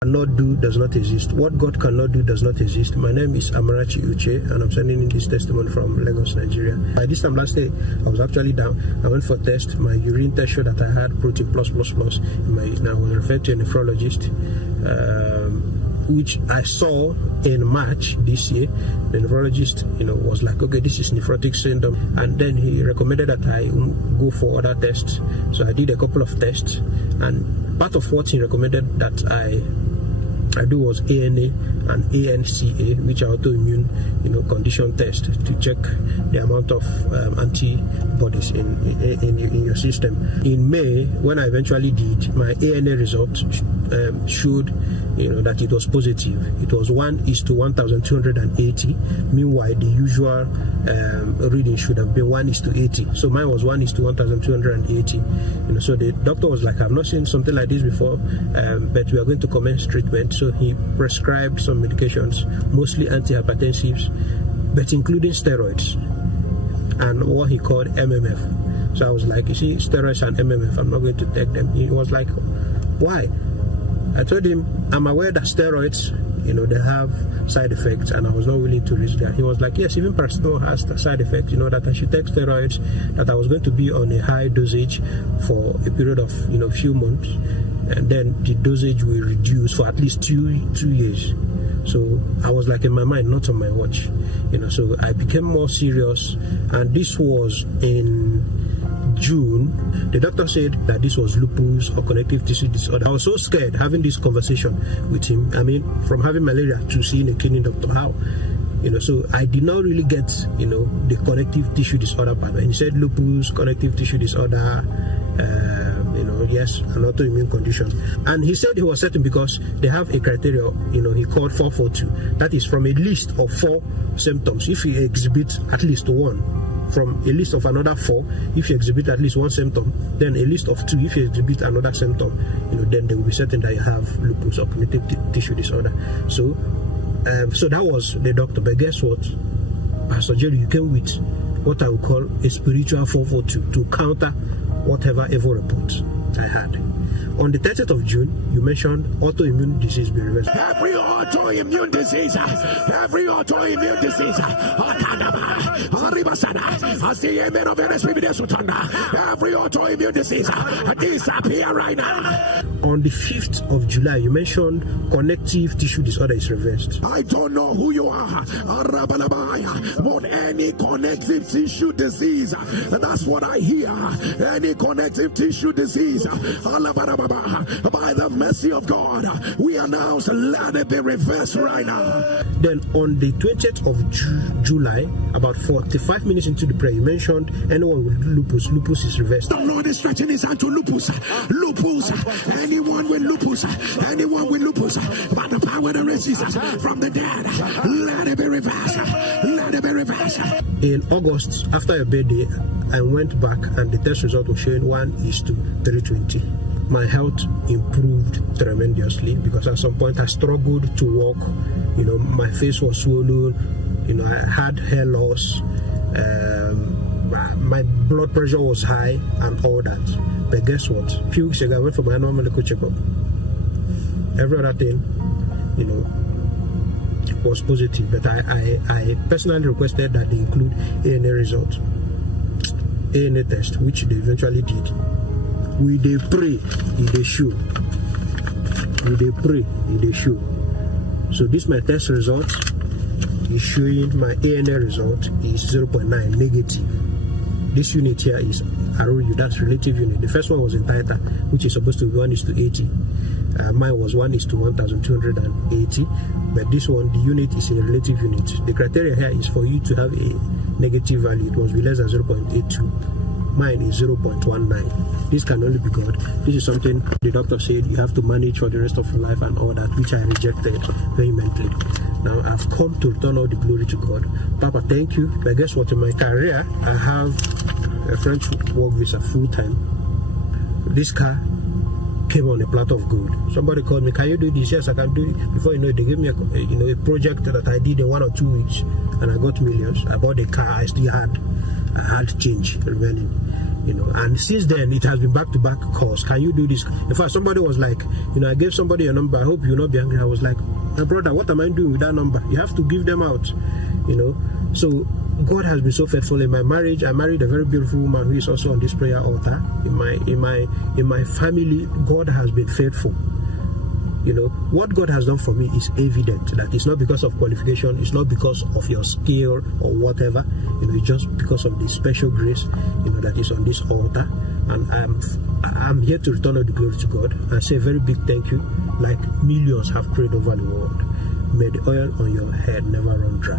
cannot do does not exist. What God cannot do does not exist. My name is Amarachi Uche, and I'm sending in this testimony from Lagos, Nigeria. By this time last day, I was actually down. I went for a test. My urine test showed that I had protein plus in my urine. I was referred to a nephrologist, which I saw in March this year. The nephrologist, was like, okay, this is nephrotic syndrome, and then he recommended that I go for other tests. So I did a couple of tests, and part of what he recommended that I do was ANA and ANCA, which are autoimmune, condition test to check the amount of antibodies in your system. In May, when I eventually did, my ANA result showed, that it was positive. It was 1:1280. Meanwhile, the usual reading should have been 1:80. So mine was 1:1280. So the doctor was like, I've not seen something like this before, but we are going to commence treatment. So he prescribed some medications, mostly antihypertensives, but including steroids and what he called MMF. So I was like, you see, steroids and MMF, I'm not going to take them. He was like, why? I told him, I'm aware that steroids, they have side effects, and I was not willing to risk that. He was like, yes, even paracetamol has the side effect, that I should take steroids, that I was going to be on a high dosage for a period of, few months, and then the dosage will reduce for at least two years. So I was like, in my mind, not on my watch, so I became more serious, and this was in June. The doctor said that this was lupus or connective tissue disorder. I was so scared having this conversation with him. I mean, from having malaria to seeing a kidney doctor, how? So I did not really get, the connective tissue disorder part. And he said lupus, connective tissue disorder, yes, an autoimmune condition. And he said he was certain because they have a criteria, he called 442. That is from a list of 4 symptoms. If you exhibit at least one, from a list of another 4, if you exhibit at least one symptom, then a list of 2, if you exhibit another symptom, then they will be certain that you have lupus or connective tissue disorder. So that was the doctor. But guess what? Pastor Jerry, you came with what I would call a spiritual 442 to counter whatever evil report I had. On the 30th of June, you mentioned autoimmune disease be reversed. Every autoimmune disease, every autoimmune disease, every autoimmune disease disappear right now. On the 5th of July, you mentioned connective tissue disorder is reversed. I don't know who you are, but any connective tissue disease, that's what I hear. Any connective tissue disease, by the mercy of God, we announce, let it be reversed right now. Then on the 20th of July, about 45 minutes into the prayer, you mentioned anyone with lupus is reversed. The Lord is stretching his hand to lupus, anyone with lupus, by the power that raises Jesus from the dead, let it be reversed, let it be reversed. In August, after a birthday, I went back and the test result was showing 1:320. My health improved tremendously because at some point I struggled to walk. My face was swollen. I had hair loss. My blood pressure was high and all that. But guess what? A few weeks ago, I went for my annual medical checkup. Every other thing, was positive. But I personally requested that they include ANA result, ANA test, which they eventually did. We they pray, they show. We they pray, they show. So this my test result is showing my ANA result is 0.9 negative. This unit here is ROU, that's relative unit. The first one was in titer, which is supposed to be 1:80. Mine was 1:1280. But this one, the unit is a relative unit. The criteria here is for you to have a negative value. It must be less than 0.82. Mine is 0.19. This can only be God. This is something the doctor said you have to manage for the rest of your life and all that, which I rejected vehemently. Now I've come to return all the glory to God. Papa, thank you. But guess what? In my career, I have a French work visa full time. This car came on a platter of gold. Somebody called me, can you do this? Yes, I can do it. Before you know it, they gave me a project that I did in 1 or 2 weeks, and I got millions. I bought a car. I had change remaining. you know. And since then, it has been back-to-back calls. Can you do this? In fact, somebody was like, you know, I gave somebody a number. I hope you'll not be angry. I was like, my brother, what am I doing with that number? You have to give them out, you know. So God has been so faithful in my marriage. I married a very beautiful woman who is also on this prayer altar. In my family, God has been faithful. You know, what God has done for me is evident. That it's not because of qualification, it's not because of your skill or whatever. You know, it's just because of the special grace, you know, that is on this altar. And I'm here to return all the glory to God and say a very big thank you. Like millions have prayed over the world. May the oil on your head never run dry.